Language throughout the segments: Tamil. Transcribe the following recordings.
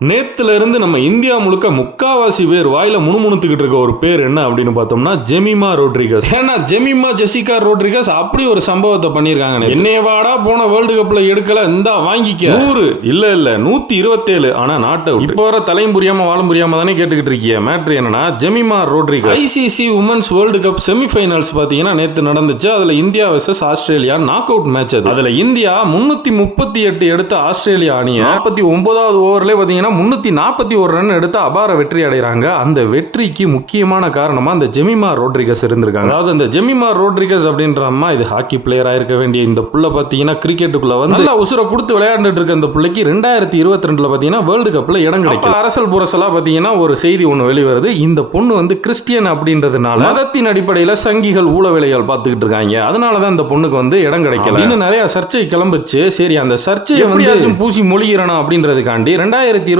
நேத்துல இருந்து நம்ம இந்தியா முழுக்க முக்காவாசி பேர் வாயில முணுமுணுத்துக்கிட்டு இருக்க ஒரு பேர் என்ன அப்படின்னு பார்த்தோம்னா ஜெமிமா ரோட்ரிகஸ். ஏன்னா ஜெமிமா ஜெசிகா ரோட்ரிகஸ் அப்படி ஒரு சம்பவத்தை பண்ணியிருக்காங்க. என்னையவாடா போன வேர்ல்டு கப்ல எடுக்கல இந்தா வாங்கிக்க 100 இல்ல 127. ஆனா நாட்டை இப்போ வர தலையும் புரியாம வாழும் புரியாம தானே கேட்டுக்கிட்டு இருக்கீங்க. மேட்ரு என்னன்னா Jemimah Rodrigues ICC women's world cup semifinals பாத்தீங்கன்னா நேத்து நடந்துச்சு. அதுல India versus Australia knock out match. அதுல இந்தியா 338 எடுத்த ஆஸ்திரேலியா அணியை 49வது ஓவர்ல பாத்தீங்கன்னா 341 ரன் எடுத்து அபார வெற்றி அடைகிறாங்க. அந்த வெற்றிக்கு முக்கியமான காரணமா அந்த ஜெமிமா ரோட்ரிகஸ் இருந்திருக்காங்க. அதாவது அந்த ஜெமிமா ரோட்ரிகஸ் அப்படின்ற அம்மா இது ஹாக்கி பிளேயரா இருக்க வேண்டிய இந்த புள்ள பாத்தீங்கன்னா கிரிக்கெட்டுக்குள்ள வந்து நல்லா உசுர கொடுத்து விளையாண்டுட்டு இருக்க இந்த புள்ளைக்கு 2022 பாத்தீங்கன்னா வேர்ல்டு கப்ல இடம் கிடைக்கும். அரசல் புரசலா பாத்தீங்கன்னா ஒரு செய்தி ஒன்று வெளிவருது. இந்த பொண்ணு வந்து கிறிஸ்டியன் அப்படின்றதுனால மதத்தின் அடிப்படையில் சங்கிகள் ஊழ வேலைகள் பார்த்துக்கிட்டு இருக்காங்க. அதனாலதான் இந்த பொண்ணுக்கு வந்து இடம் கிடைக்கல. இன்னும் நிறைய சர்ச்சை கிளம்புச்சு. சரி அந்த சர்ச்சையை எப்படியாச்சும் பூசி மொழிகிறணும் அப்படின்றதுக்காண்டி 2025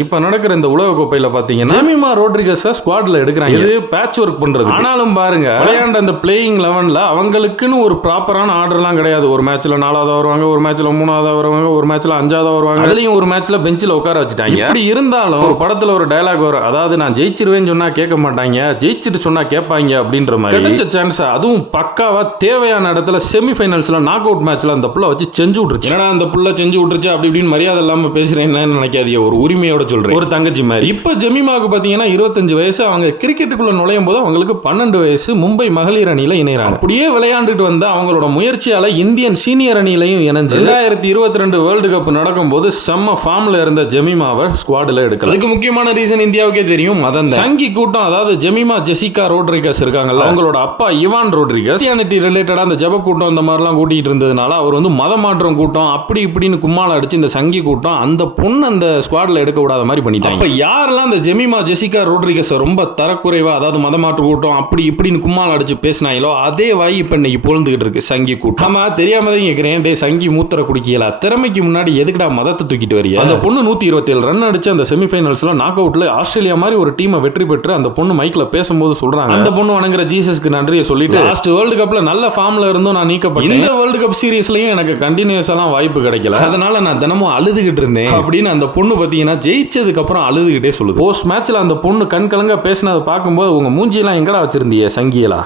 இப்ப நடக்கிற இந்த உலக கோப்பையில பாத்தீங்கன்னா ஜெமிமா ரோட்ரிகஸ் ஸ்குவாட்ல எடுக்கிறாங்க. இது பேட்ச் ஒர்க் பண்றது. ஆனாலும் பாருங்க விளையாண்ட அந்த பிளேயிங் 11ல அவங்களுக்குன்னு ஒரு ப்ராப்பரான ஆர்டர்லாம் கிடையாது. ஒரு மேட்ச்ல 4வது வருவாங்க, ஒரு மேட்ச்ல 3வது வருவாங்க, ஒரு மேட்ச்ல 5வது வருவாங்க. அதுலயும் ஒரு மேட்ச்ல பெஞ்சில் உட்கார வச்சுட்டாங்க. இப்படி இருந்தாலும் ஒரு படத்துல ஒரு டயலாக் வரும். அதாவது நான் ஜெயிச்சிருவேன்னு சொன்னா கேட்க மாட்டாங்க, ஜெயிச்சிட்டு சொன்னா கேட்பாங்க அப்படின்ற மாதிரி கிடைச்ச சான்ஸ். அதுவும் பக்காவா தேவையான இடத்துல செமிஃபைனல்ஸ்ல நாக் அவுட் மேட்ச்ல அந்த புள்ள வச்சு செஞ்சு விட்டுருச்சு. ஏன்னா அந்த புள்ள செஞ்சு விட்டுருச்சு அப்படி இப்படின்னு மரியாதை இல்லாம பேசுறேன்னு நினைக்காதீங்க. ஒரு உரிமையோட சொல்றேன், ஒரு தங்கச்சி மாதிரி. இப்ப ஜெமிமாவுக்கு பாத்தீங்கன்னா 25 வயசு. அவங்க கிரிக்கெட்டுக்குள்ள நுழையும் போது அவங்களுக்கு 12 வயசு. மும்பை மகளிர் அணியில இணைறாங்க. அப்படியே விளையாண்டுட்டு வந்த அவங்களோட முயற்சியால இந்தியன் சீனியர் அணியிலையும் இணைஞ்சு 2022 வேர்ல்டு கப் நடக்கும் போது செம்ம ஃபார்ம்ல இருந்த ஜெமிமாவை ஸ்குவாட்ல எடுக்கல. அதுக்கு முக்கியமான ரீசன் இந்தியாவுக்கே தெரியும். அதான் சங்கி கூட்டம். அதாவது ஜெமிமா ஜெசிகா ரோட்ரிகஸ் இருக்காங்கல்ல, அவங்களோட அப்பா இவான் ரோட்ரிகஸ் கிறிஸ்டியானிட்டி ரிலேட்டடா அந்த ஜெப கூட்டம் இந்த மாதிரிலாம் கூட்டிட்டு இருந்ததுனால அவர் வந்து மத மாற்றம் கூட்டம் அப்படி இப்படின்னு கும்மால அடிச்சு இந்த சங்கி கூட்டம் அந்த பொண்ணு அந்த ஸ்குவாட்ல எடுக்க விடாத மாதிரி பண்ணிட்டாங்க. அப்ப யாரெல்லாம் இந்த ஜெமிமா ஜெசிகா ரோட்ரிகஸ் ரொம்ப தரக்குறைவா, அதாவது மதமாற்று கூட்டம் அப்படி இப்படின்னு கும்மால அடிச்சு பேசினாங்களோ அதே வாய் இப்ப இன்னைக்கு பொழுந்துகிட்டு இருக்கு சங்கி கூட்டம். ஆமா தெரியாம தான் கேக்குறேன். டே சங்கி மூத்தர குடிக்கல, திறமைக்கு முன்னாடி எதுக்குடா மதத்தை தூக்கிட்டு வரியா? அந்த பொண்ணு 127 ரன் அடிச்சு அந்த செமிஃபைனல்ஸ்ல நாக் அவுட்ல ஆஸ்திரேலியா மாதிரி ஒரு டீமை வெற்றி பெற்று அந்த பொண்ணு மைக்ல பேசும்போது சொல்றாங்க, அந்த பொண்ணு வணங்குற ஜீசஸ்க்கு நன்றியை சொல்லிட்டு லாஸ்ட் வேர்ல்டு கப்ல நல்ல ஃபார்ம்ல இருந்தும் நான் நீக்கப்பட்டேன். இந்த வேர்ல்டு கப் சீரீஸ்லயும் எனக்கு கண்டினியூஸா வாய்ப்பு கிடைக்கல, அதனால நான் தினமும் அழுதுகிட்டு இருந்தேன் அப்படின்னு அந்த பொண்ணு பாத்தீங்கன்னா ஜெயிச்சதுக்கு அப்புறம் அழுதுகிட்டே சொல்லுது. போஸ்ட் மேட்ச்ல அந்த பொண்ணு கண் கலங்க பேசினதை பார்க்கும்போது உங்க மூஞ்சியெல்லாம் எங்கடா வச்சிருந்தீங்க சங்கியலா?